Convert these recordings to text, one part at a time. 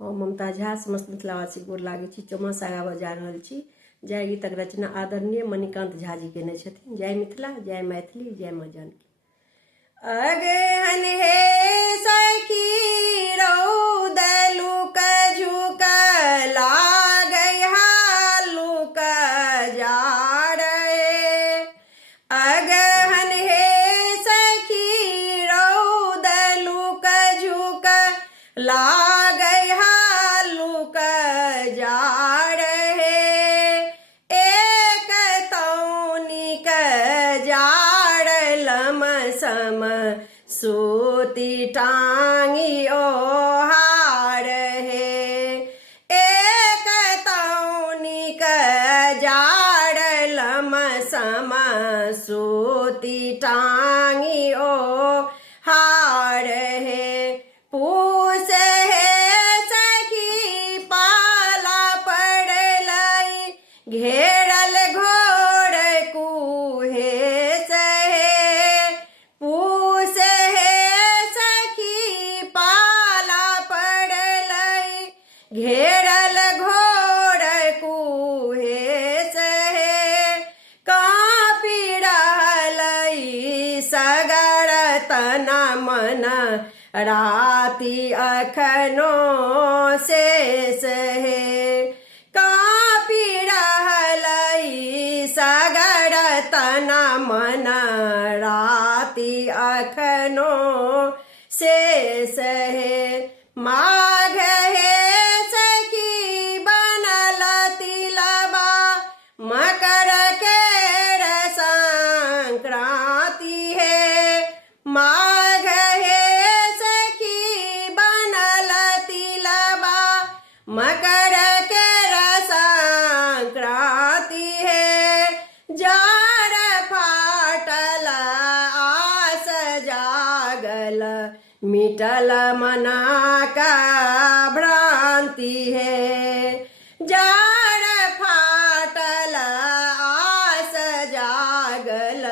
हम ममता झा समस्त मिथिलावासी गोर लागै छी। चौमास आगा बजा रहल छी। जय गीतक रचना आदरणीय मणिकांत झा जी केने छथिन। जय मिथिला, जय मैथिली, जय माँ जानकी। अगहन हे सखी रौद लुक झुक लागै हालुक जाड़ हे। अगहन हे सखी रौद लुक झुक लागै हालुक जाड़ हे। एक तौनिक जाड़ लमसम सूती टांगी ओहार हे। एक तौनिक जाड़ लमसम सूती टांगी ओहार हे। पूस हे सखी पाला पड़लै घेरल घोर कुहेस हे। पूस हे सखी पाला पड़लै घेरल घोर कुहेस हे। काँपि रहलै सगर तन मन राति अखनो शेष हे। काँपि रहलै सगर तन मन राति अखनो शेष हे। माघ हे सखी बनल तिलबा मकर केर संक्रांति हे। माघ हे सखी बनल तिलबा मकर केर संक्रांति हे। जार फाटल आस जागल मिटल मना का भ्रांति है। जार फाटल आस जागल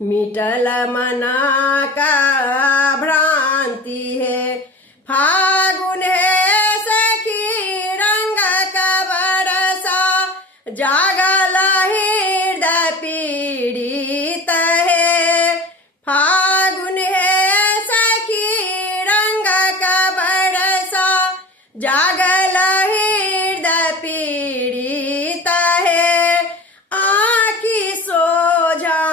मिटल मना का भ्रांति है। फागुन है सखी रंग का बरसा जागल हृदय पीड़ित है। फागुन है सखी रंग का बरसा जागल हृदय पीड़ित है। आँखि सोझा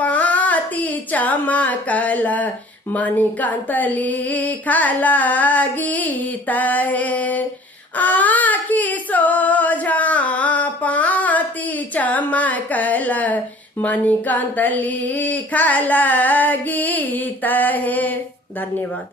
पाती चमकल मणिकांत लिखल गीत है। आँखि सोझा पाती चमकल मणिकांत लिखल गीत है। धन्यवाद।